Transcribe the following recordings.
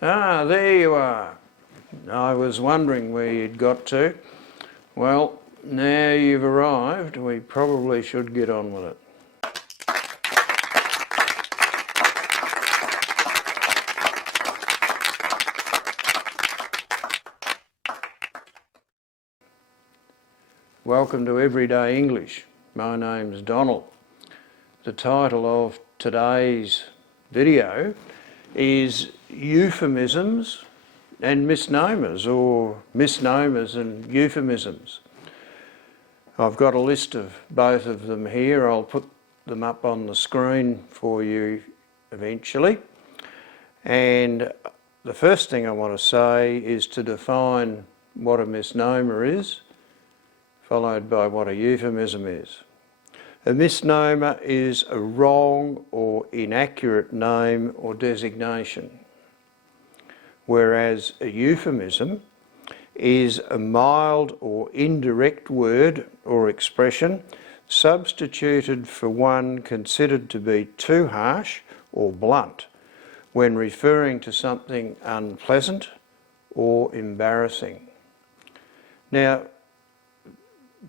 Ah, there you are. I was wondering where you'd got to. Well, now you've arrived, we probably should get on with it. Welcome to Everyday English. My name's Donald. The title of today's video is Euphemisms and Misnomers, or Misnomers and Euphemisms. I've got a list of both of them here. I'll put them up on the screen for you eventually. And the first thing I want to say is to define what a misnomer is, followed by what a euphemism is. A misnomer is a wrong or inaccurate name or designation, whereas a euphemism is a mild or indirect word or expression substituted for one considered to be too harsh or blunt when referring to something unpleasant or embarrassing. Now,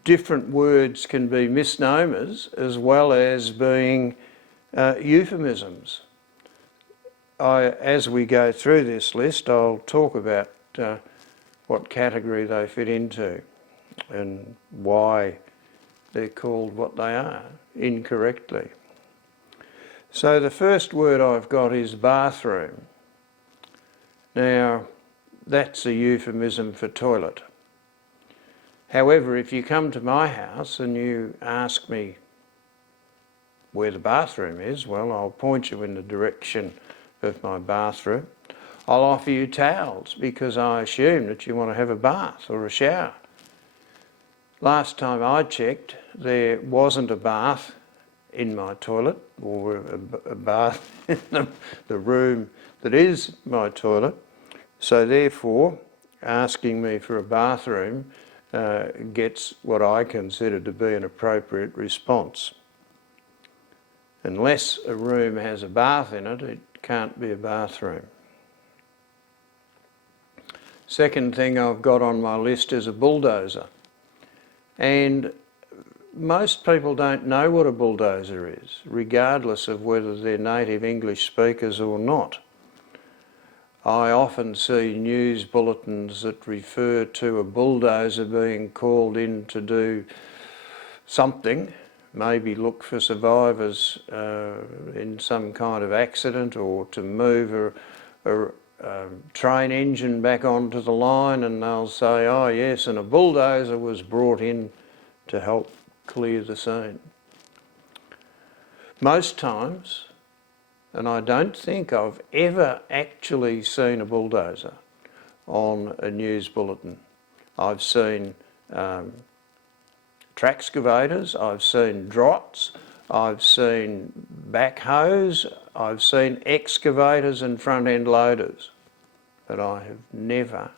different words can be misnomers as well as being euphemisms. As we go through this list, I'll talk about what category they fit into and why they're called what they are incorrectly. So the first word I've got is bathroom. Now, that's a euphemism for toilet. However, if you come to my house and you ask me where the bathroom is, well, I'll point you in the direction of my bathroom. I'll offer you towels because I assume that you want to have a bath or a shower. Last time I checked, there wasn't a bath in my toilet or a bath in the room that is my toilet. So therefore, asking me for a bathroom gets what I consider to be an appropriate response. Unless a room has a bath in it, it can't be a bathroom. Second thing I've got on my list is a bulldozer. And most people don't know what a bulldozer is, regardless of whether they're native English speakers or not. I often see news bulletins that refer to a bulldozer being called in to do something, maybe look for survivors in some kind of accident, or to move a train engine back onto the line, and they'll say, oh yes, and a bulldozer was brought in to help clear the scene. Most times, and I don't think I've ever actually seen a bulldozer on a news bulletin. I've seen traxcavators, I've seen drots, I've seen backhoes, I've seen excavators and front end loaders, but I have never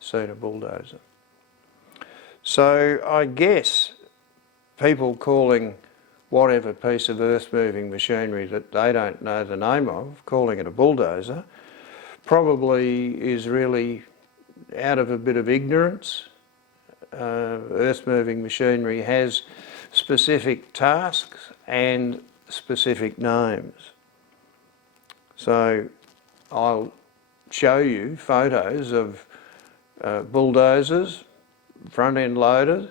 seen a bulldozer. So I guess people calling whatever piece of earth-moving machinery that they don't know the name of, calling it a bulldozer, probably is really out of a bit of ignorance. Earth-moving machinery has specific tasks and specific names. So I'll show you photos of bulldozers, front-end loaders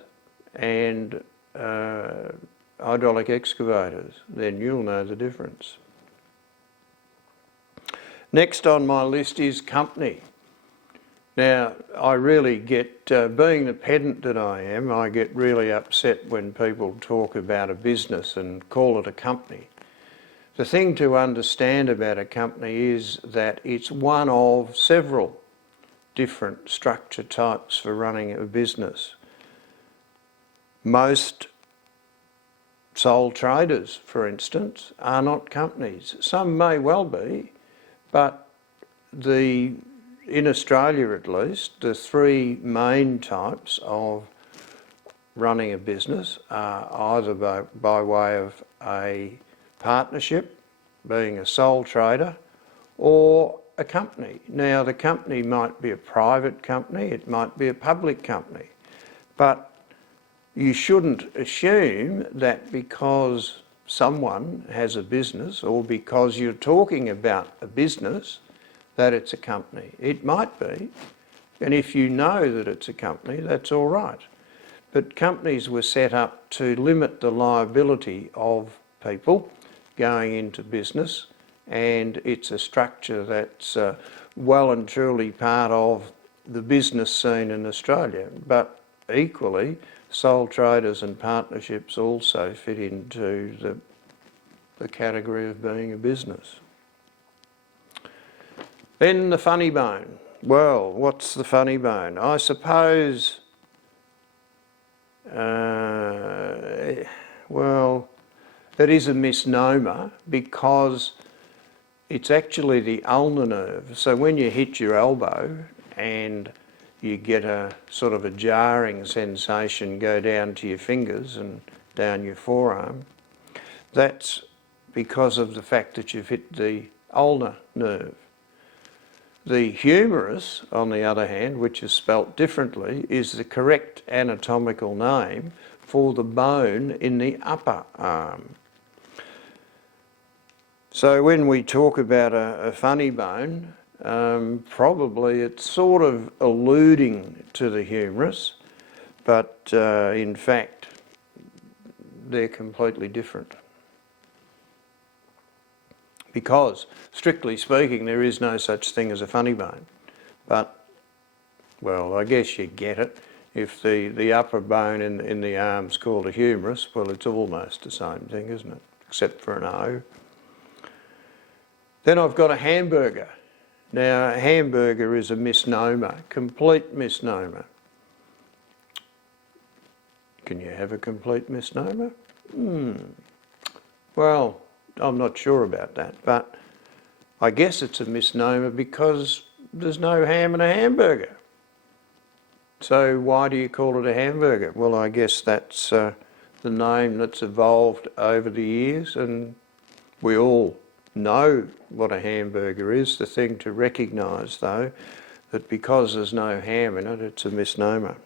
and hydraulic excavators, then you'll know the difference. Next on my list is company. Now, I really get, being the pedant that I am, I get really upset when people talk about a business and call it a company. The thing to understand about a company is that it's one of several different structure types for running a business. Most sole traders, for instance, are not companies. Some may well be, but in Australia at least, the three main types of running a business are either by way of a partnership, being a sole trader, or a company. Now, the company might be a private company, it might be a public company, but you shouldn't assume that because someone has a business or because you're talking about a business that it's a company. It might be, and if you know that it's a company, that's all right. But companies were set up to limit the liability of people going into business, and it's a structure that's well and truly part of the business scene in Australia. But equally, sole traders and partnerships also fit into the category of being a business. Then the funny bone. Well, what's the funny bone? I suppose, well, it is a misnomer because it's actually the ulnar nerve. So when you hit your elbow and you get a sort of a jarring sensation go down to your fingers and down your forearm, that's because of the fact that you've hit the ulnar nerve. The humerus, on the other hand, which is spelt differently, is the correct anatomical name for the bone in the upper arm. So when we talk about a funny bone, probably it's sort of alluding to the humerus, but in fact they're completely different. Because, strictly speaking, there is no such thing as a funny bone. But, well, I guess you get it. If the upper bone in the arm's called a humerus, well, it's almost the same thing, isn't it? Except for an O. Then I've got a hamburger. Now, a hamburger is a misnomer, complete misnomer. Can you have a complete misnomer? Well, I'm not sure about that, but I guess it's a misnomer because there's no ham in a hamburger. So why do you call it a hamburger? Well, I guess that's the name that's evolved over the years, and we all know what a hamburger is. The thing to recognise, though, that because there's no ham in it, it's a misnomer.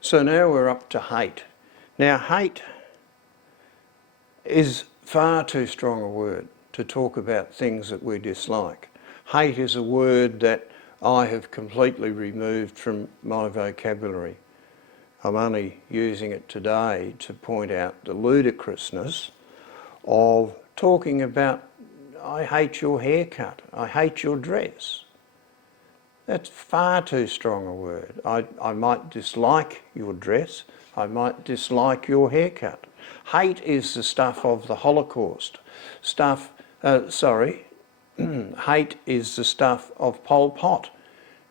So now we're up to hate. Now, hate is far too strong a word to talk about things that we dislike. Hate is a word that I have completely removed from my vocabulary. I'm only using it today to point out the ludicrousness of talking about, I hate your haircut, I hate your dress. That's far too strong a word. I might dislike your dress, I might dislike your haircut. Hate is the stuff of the Holocaust. Hate is the stuff of Pol Pot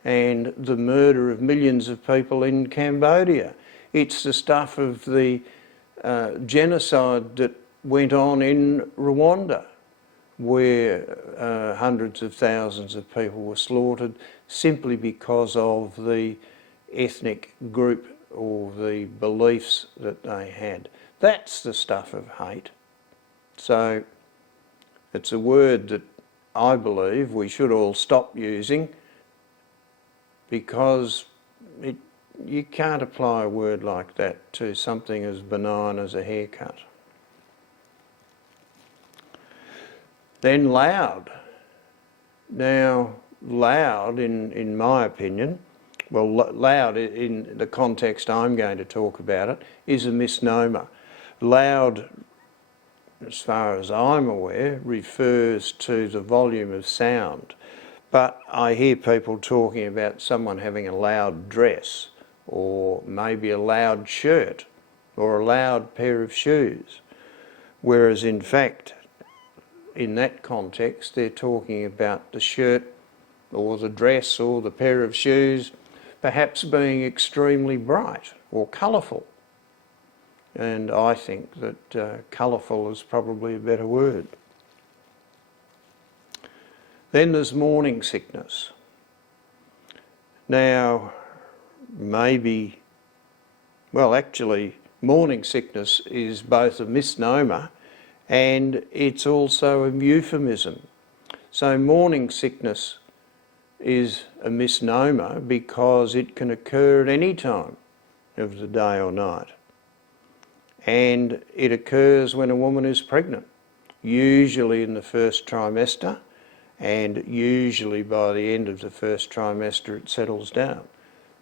and the murder of millions of people in Cambodia. It's the stuff of the genocide that went on in Rwanda, where hundreds of thousands of people were slaughtered simply because of the ethnic group or the beliefs that they had. That's the stuff of hate. So it's a word that I believe we should all stop using, because you can't apply a word like that to something as benign as a haircut. Then loud. Now, loud, in my opinion, well, loud in the context I'm going to talk about it, is a misnomer. Loud, as far as I'm aware, refers to the volume of sound. But I hear people talking about someone having a loud dress, or maybe a loud shirt, or a loud pair of shoes. Whereas in fact, in that context, they're talking about the shirt or the dress or the pair of shoes perhaps being extremely bright or colourful. And I think that colourful is probably a better word. Then there's morning sickness. Now, maybe, well, actually, morning sickness is both a misnomer and it's also a euphemism. So morning sickness is a misnomer because it can occur at any time of the day or night. And it occurs when a woman is pregnant, usually in the first trimester, and usually by the end of the first trimester it settles down.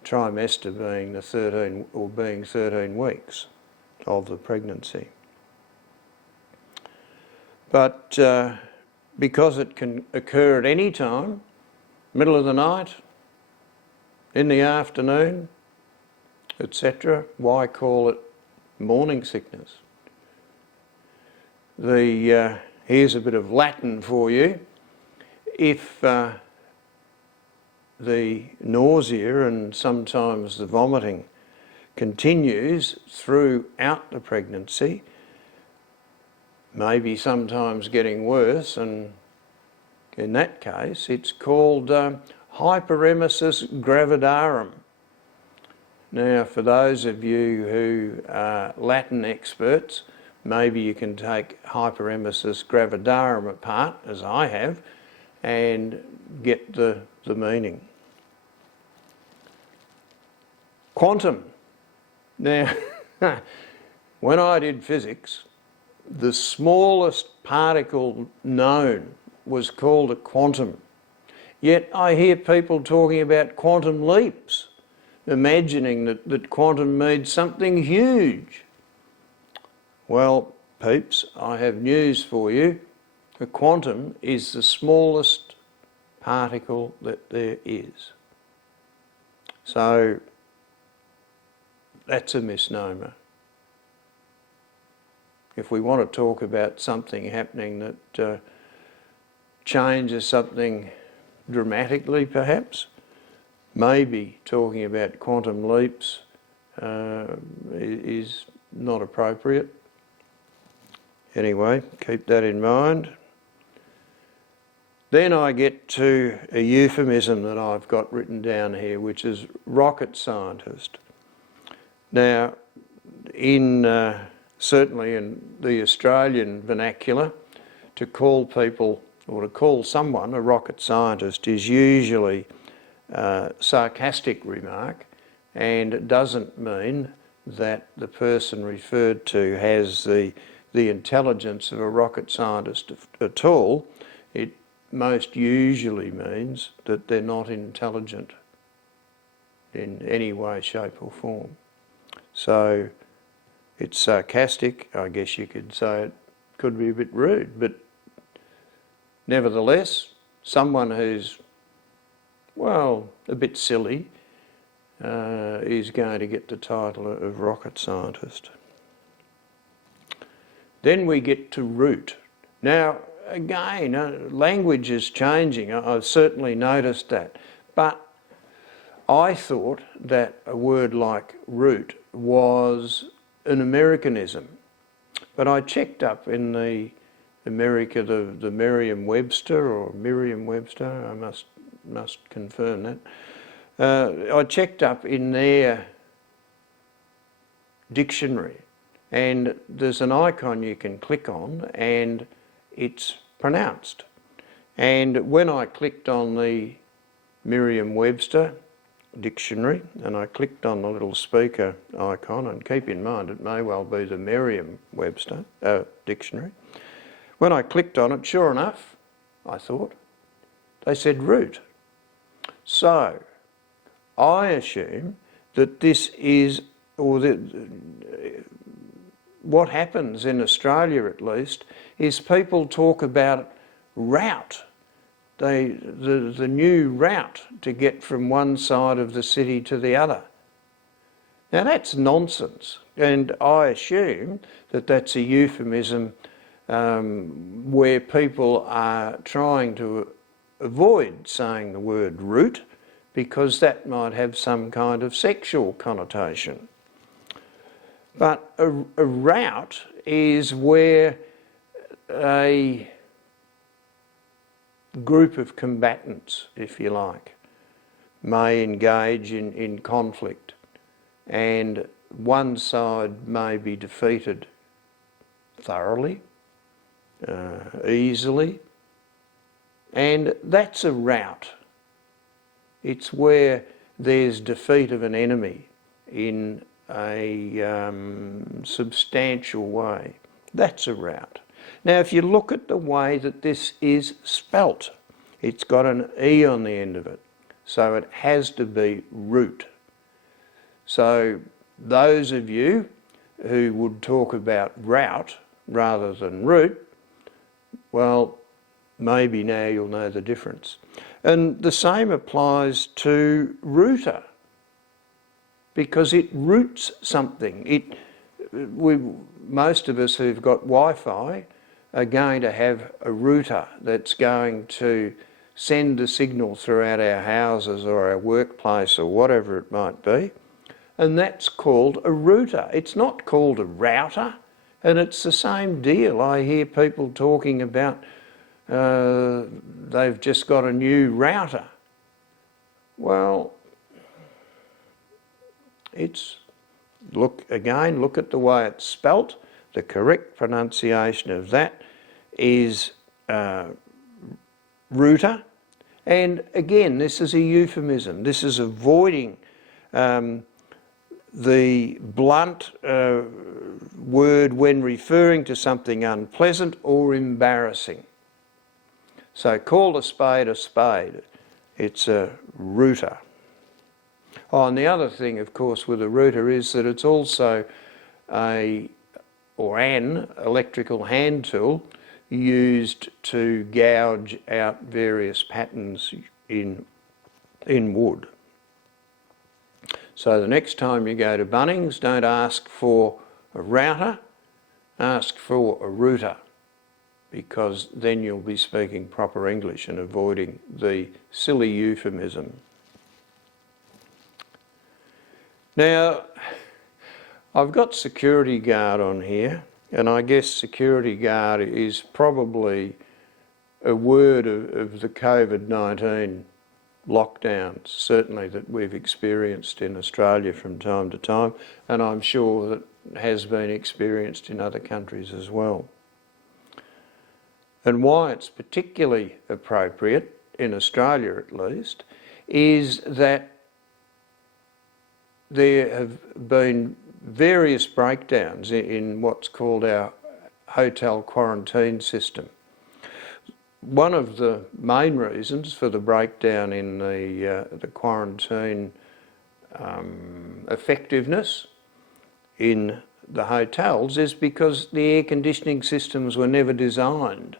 Trimester being being 13 weeks of the pregnancy. But because it can occur at any time, middle of the night, in the afternoon, etc., why call it morning sickness? Here's a bit of Latin for you. If the nausea and sometimes the vomiting continues throughout the pregnancy, maybe sometimes getting worse, and in that case it's called hyperemesis gravidarum. Now, for those of you who are Latin experts, maybe you can take hyperemesis gravidarum apart, as I have, and get the meaning. Quantum. Now, when I did physics, the smallest particle known was called a quantum. Yet I hear people talking about quantum leaps, imagining that quantum means something huge. Well, peeps, I have news for you. A quantum is the smallest particle that there is. So that's a misnomer. If we want to talk about something happening that changes something dramatically, perhaps, maybe talking about quantum leaps is not appropriate. Anyway, keep that in mind. Then I get to a euphemism that I've got written down here, which is rocket scientist. Now, certainly in the Australian vernacular, to call people or to call someone a rocket scientist is usually a sarcastic remark, and it doesn't mean that the person referred to has the intelligence of a rocket scientist at all. It most usually means that they're not intelligent in any way, shape or form. So it's sarcastic. I guess you could say it could be a bit rude, but nevertheless, someone who's, well, a bit silly is going to get the title of rocket scientist. Then we get to root. Now, again, language is changing. I've certainly noticed that. But I thought that a word like root was an Americanism. But I checked up in the Merriam-Webster, or Merriam-Webster, I must confirm that. I checked up in their dictionary, and there's an icon you can click on and it's pronounced. And when I clicked on the Merriam-Webster dictionary and I clicked on the little speaker icon, and keep in mind it may well be the Merriam-Webster dictionary, when I clicked on it, sure enough, I thought, they said root. So I assume that this is, or what happens in Australia at least, is people talk about route, the new route to get from one side of the city to the other. Now that's nonsense, and I assume that that's a euphemism where people are trying to avoid saying the word route because that might have some kind of sexual connotation. But a route is where a group of combatants, if you like, may engage in conflict, and one side may be defeated thoroughly, easily, And that's a rout. It's where there's defeat of an enemy in a substantial way. That's a rout. Now, if you look at the way that this is spelt, it's got an E on the end of it, so it has to be root. So those of you who would talk about rout rather than root, well, maybe now you'll know the difference. And the same applies to rooter, because it roots something. Most of us who've got Wi-Fi are going to have a router that's going to send a signal throughout our houses or our workplace or whatever it might be, and that's called a router. It's not called a router, and it's the same deal. I hear people talking about they've just got a new router. Well, look at the way it's spelt. The correct pronunciation of that is router. And again, this is a euphemism. This is avoiding the blunt word when referring to something unpleasant or embarrassing. So call a spade. It's a router. Oh, and the other thing, of course, with a router is that it's also an electrical hand tool used to gouge out various patterns in wood. So the next time you go to Bunnings, don't ask for a router, ask for a router, because then you'll be speaking proper English and avoiding the silly euphemism. Now, I've got security guard on here, and I guess security guard is probably a word of the COVID-19 lockdowns, certainly that we've experienced in Australia from time to time, and I'm sure that has been experienced in other countries as well. And why it's particularly appropriate, in Australia at least, is that there have been various breakdowns in what's called our hotel quarantine system. One of the main reasons for the breakdown in the quarantine effectiveness in the hotels is because the air conditioning systems were never designed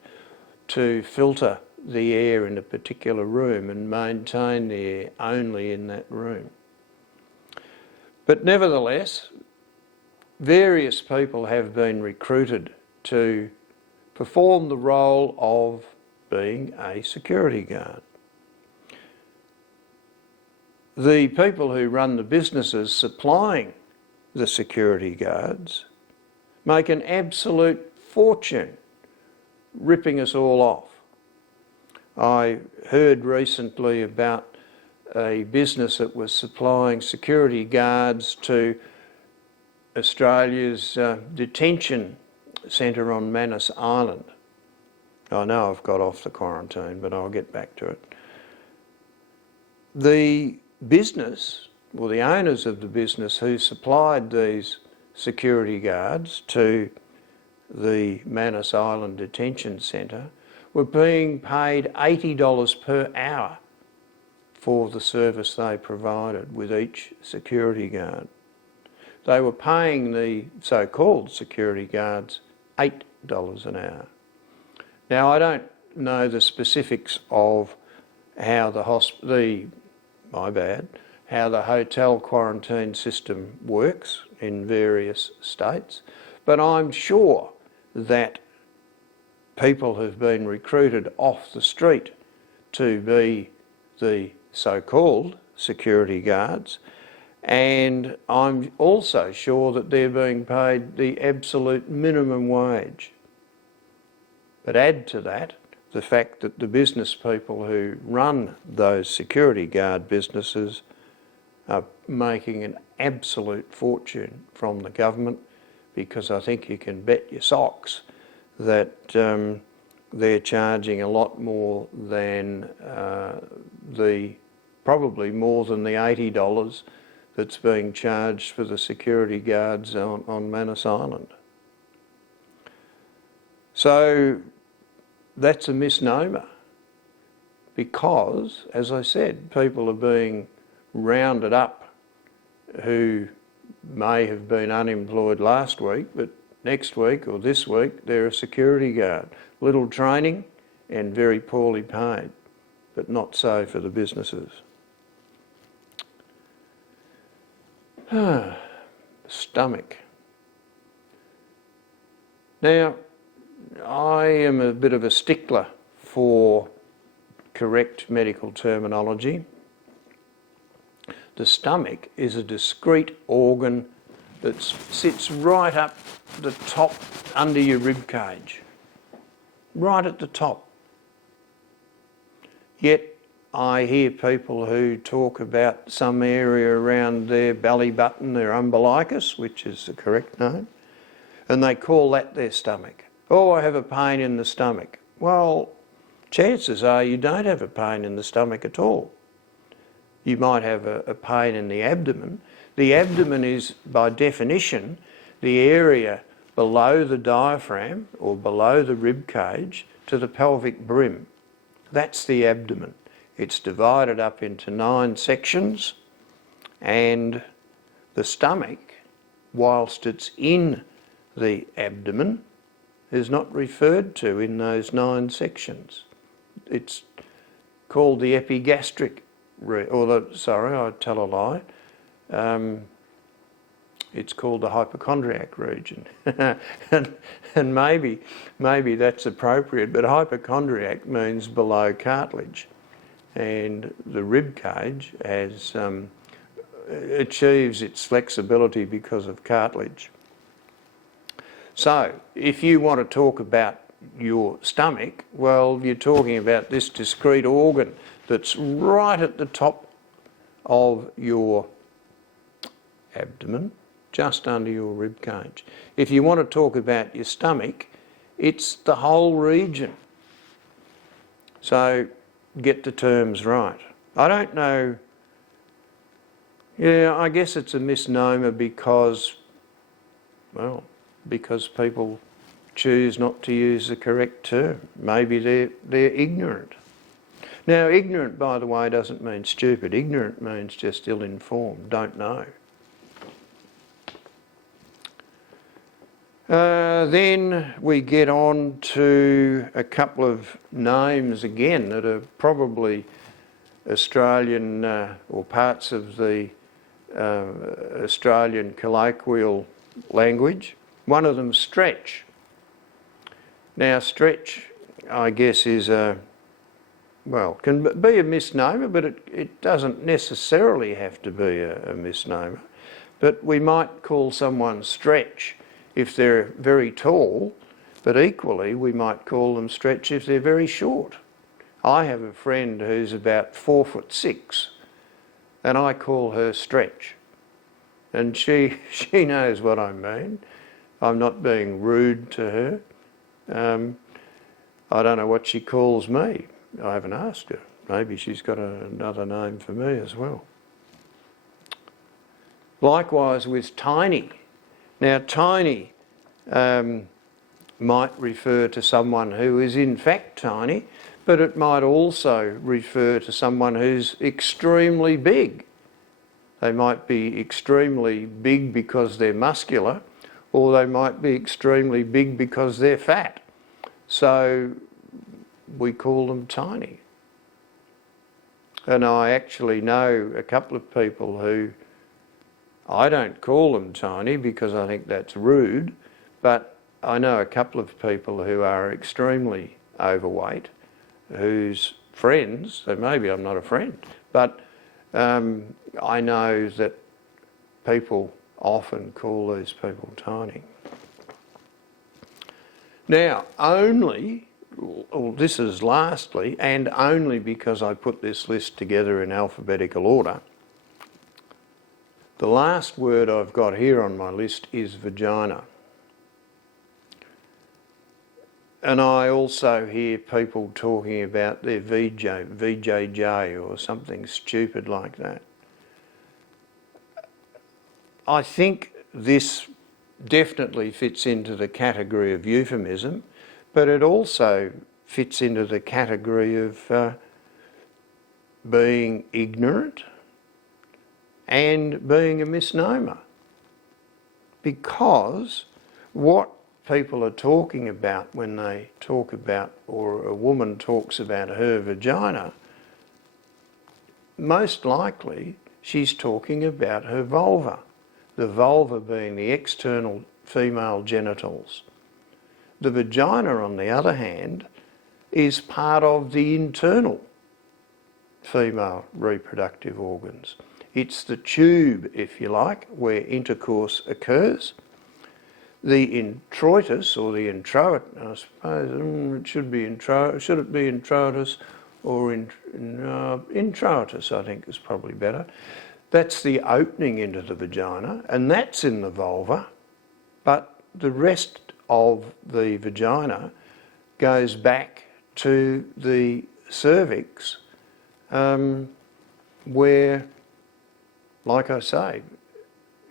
to filter the air in a particular room and maintain the air only in that room. But nevertheless, various people have been recruited to perform the role of being a security guard. The people who run the businesses supplying the security guards make an absolute fortune ripping us all off. I heard recently about a business that was supplying security guards to Australia's detention centre on Manus Island. I know I've got off the quarantine, but I'll get back to it. The business, or the owners of the business who supplied these security guards to the Manus Island detention centre, were being paid $80 per hour for the service they provided with each security guard. They were paying the so-called security guards $8 an hour. Now, I don't know the specifics of how the hotel quarantine system works in various states, but I'm sure that people have been recruited off the street to be the so-called security guards, and I'm also sure that they're being paid the absolute minimum wage. But add to that the fact that the business people who run those security guard businesses are making an absolute fortune from the government, because I think you can bet your socks that they're charging a lot more than probably more than the $80 that's being charged for the security guards on Manus Island. So that's a misnomer because, as I said, people are being rounded up who may have been unemployed last week, but next week or this week they're a security guard. Little training and very poorly paid, but not so for the businesses. Stomach. Now, I am a bit of a stickler for correct medical terminology. The stomach is a discrete organ that sits right up the top under your rib cage, right at the top. Yet I hear people who talk about some area around their belly button, their umbilicus, which is the correct name, and they call that their stomach. Oh, I have a pain in the stomach. Well, chances are you don't have a pain in the stomach at all. You might have a pain in the abdomen. The abdomen is, by definition, the area below the diaphragm or below the rib cage to the pelvic brim. That's the abdomen. It's divided up into 9 sections, and the stomach, whilst it's in the abdomen, is not referred to in those 9 sections. It's called the epigastric, sorry, I tell a lie. It's called the hypochondriac region. and maybe that's appropriate, but hypochondriac means below cartilage. And the rib cage achieves its flexibility because of cartilage. So, if you want to talk about your stomach, well, you're talking about this discrete organ that's right at the top of your abdomen, just under your rib cage. If you want to talk about your stomach, it's the whole region. So, get the terms right. I don't know. Yeah, I guess it's a misnomer because people choose not to use the correct term. Maybe they're ignorant. Now, ignorant, by the way, doesn't mean stupid. Ignorant means just ill-informed, don't know. Then we get on to a couple of names again that are probably Australian or parts of the Australian colloquial language. One of them, stretch. Now, stretch, I guess, is can be a misnomer, but it doesn't necessarily have to be a misnomer. But we might call someone stretch if they're very tall, but equally we might call them stretch if they're very short. I have a friend who's about 4'6", and I call her stretch. And she knows what I mean. I'm not being rude to her. I don't know what she calls me. I haven't asked her. Maybe she's got another name for me as well. Likewise with tiny. Now, tiny might refer to someone who is in fact tiny, but it might also refer to someone who's extremely big. They might be extremely big because they're muscular, or they might be extremely big because they're fat. So we call them tiny. And I actually know a couple of people who, I don't call them tiny because I think that's rude, but I know a couple of people who are extremely overweight, whose friends, so maybe I'm not a friend, but I know that people often call these people tiny. Now, this is lastly, and only because I put this list together in alphabetical order, the last word I've got here on my list is vagina. And I also hear people talking about their VJJ or something stupid like that. I think this definitely fits into the category of euphemism, but it also fits into the category of being ignorant and being a misnomer. Because what people are talking about when they talk about, or a woman talks about her vagina, most likely she's talking about her vulva. The vulva being the external female genitals. The vagina, on the other hand, is part of the internal female reproductive organs. It's the tube, if you like, where intercourse occurs. The introitus, or the introitus, I suppose, it should be should it be introitus or introitus, I think is probably better. That's the opening into the vagina, and that's in the vulva, but the rest of the vagina goes back to the cervix, where, like I say,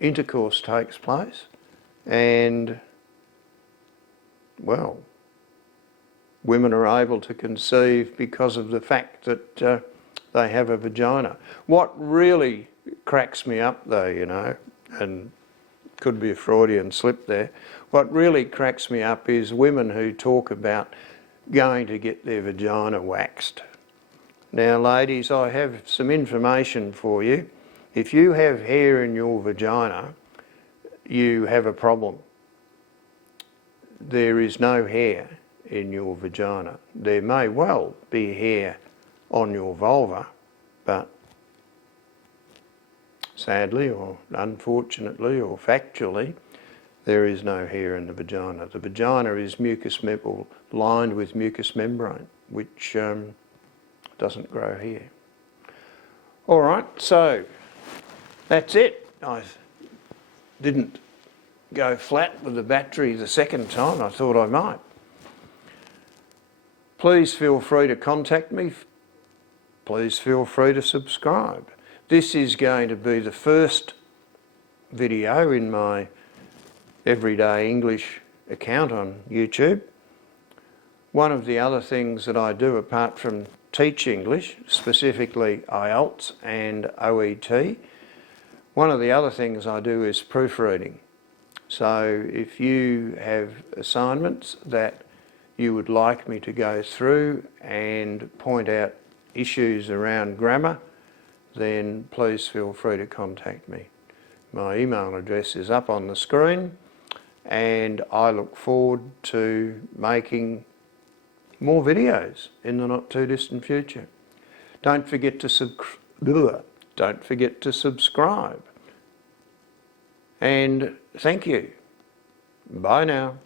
intercourse takes place, and, well, women are able to conceive because of the fact that they have a vagina. What really cracks me up though, you know, and could be a Freudian slip there, what really cracks me up is women who talk about going to get their vagina waxed. Now ladies, I have some information for you. If you have hair in your vagina, you have a problem. There is no hair in your vagina. There may well be hair on your vulva, but sadly or unfortunately or factually, there is no hair in the vagina. The vagina is lined with mucous membrane, which doesn't grow hair. All right, so that's it. I didn't go flat with the battery the second time. I thought I might. Please feel free to contact me. Please feel free to subscribe. This is going to be the first video in my everyday English account on YouTube. One of the other things that I do, apart from teach English, specifically IELTS and OET, one of the other things I do is proofreading. So if you have assignments that you would like me to go through and point out issues around grammar, then please feel free to contact me. My email address is up on the screen, and I look forward to making more videos in the not too distant future. Don't forget to subscribe. And thank you. Bye now.